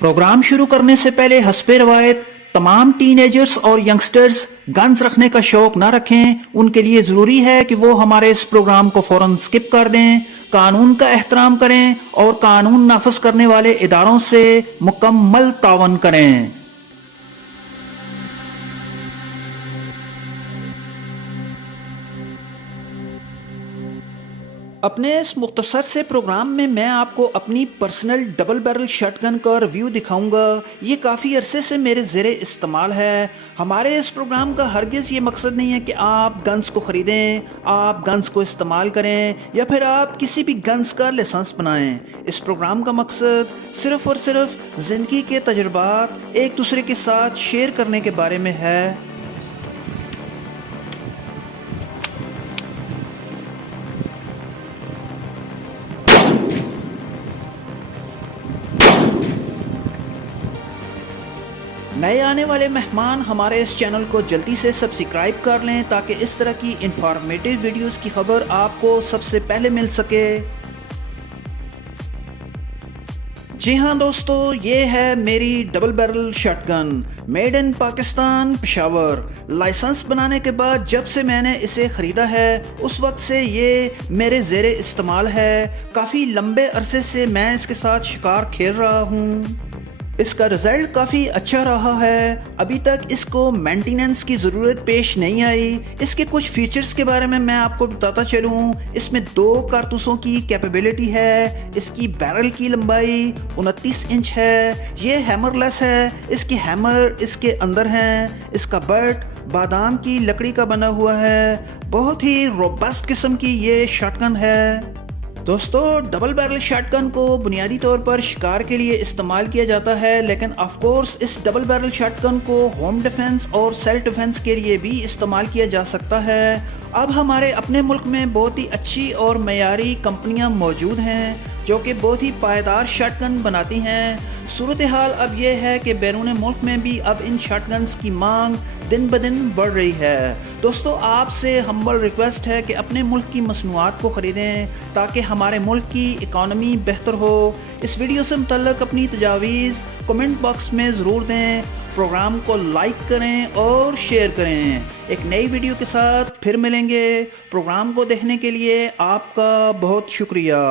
Programme शुरू करने से पहले हस्बे रवायत तमाम टीनेजर्स और यंगस्टर्स गन्स रखने का शौक ना रखें। उनके लिए जरूरी है कि वो हमारे इस प्रोग्राम को फौरन स्किप कर दें, कानून का एहतराम करें और कानून नाफिज करने वाले इदारों से मुकम्मल तावन करें। अपने इस मुख्तसर से प्रोग्राम में मैं आपको अपनी पर्सनल डबल बैरल शॉटगन का रिव्यू दिखाऊंगा। ये काफ़ी अरसे से मेरे ज़ेरे इस्तेमाल है। हमारे इस प्रोग्राम का हरगिज़ ये मकसद नहीं है कि आप गन्स को ख़रीदें, आप गन्स को इस्तेमाल करें या फिर आप किसी भी गन्स का लाइसेंस बनाएं। इस प्रोग्राम का मकसद सिर्फ़ और सिर्फ ज़िंदगी के तजुर्बात एक दूसरे के साथ शेयर करने के बारे में है। नए आने वाले मेहमान हमारे इस चैनल को जल्दी से सब्सक्राइब कर लें ताकि इस तरह की इंफॉर्मेटिव वीडियोस की खबर आपको सबसे पहले मिल सके। जी हाँ दोस्तों, ये है मेरी double barrel shotgun made in Pakistan Peshawar. Licence बनाने के बाद जब से मैंने इसे ख़रीदा है उस वक्त से ये मेरे ज़ेरे इस्तेमाल है। काफ़ी लंबे अरसे से मैं इसके साथ शिकार खेल रहा हूँ। इसका रिज़ल्ट काफ़ी अच्छा रहा है। अभी तक इसको मेंटेनेंस की ज़रूरत पेश नहीं आई। इसके कुछ फीचर्स के बारे में मैं आपको बताता चलूँ। इसमें 2 कारतूसों की कैपेबिलिटी है। इसकी बैरल की लंबाई 29 इंच है। ये हैमरलेस है। इसकी हैमर इसके अंदर हैं। इसका बट बादाम की लकड़ी का बना हुआ है। बहुत ही रोबस्ट किस्म की ये शॉटगन है। दोस्तों, डबल बैरल शॉटगन को बुनियादी तौर पर शिकार के लिए इस्तेमाल किया जाता है, लेकिन ऑफ कोर्स इस डबल बैरल शॉटगन को होम डिफेंस और सेल्फ डिफेंस के लिए भी इस्तेमाल किया जा सकता है। अब हमारे अपने मुल्क में बहुत ही अच्छी और मयारी कंपनियां मौजूद हैं जो कि बहुत ही पायदार शॉटगन बनाती हैं। सूरत हाल अब यह है कि बैरून मुल्क में भी अब इन शॉटगन्स की मांग दिन ब दिन बढ़ रही है। दोस्तों, आपसे हम्बल रिक्वेस्ट है कि अपने मुल्क की मसनूआत को ख़रीदें ताकि हमारे मुल्क की इकानमी बेहतर हो। इस वीडियो से मुतल्लक अपनी तजावीज़ कमेंट बॉक्स में ज़रूर दें। प्रोग्राम को लाइक करें और शेयर करें। एक नई वीडियो के साथ फिर मिलेंगे। प्रोग्राम को देखने के लिए आपका बहुत शुक्रिया।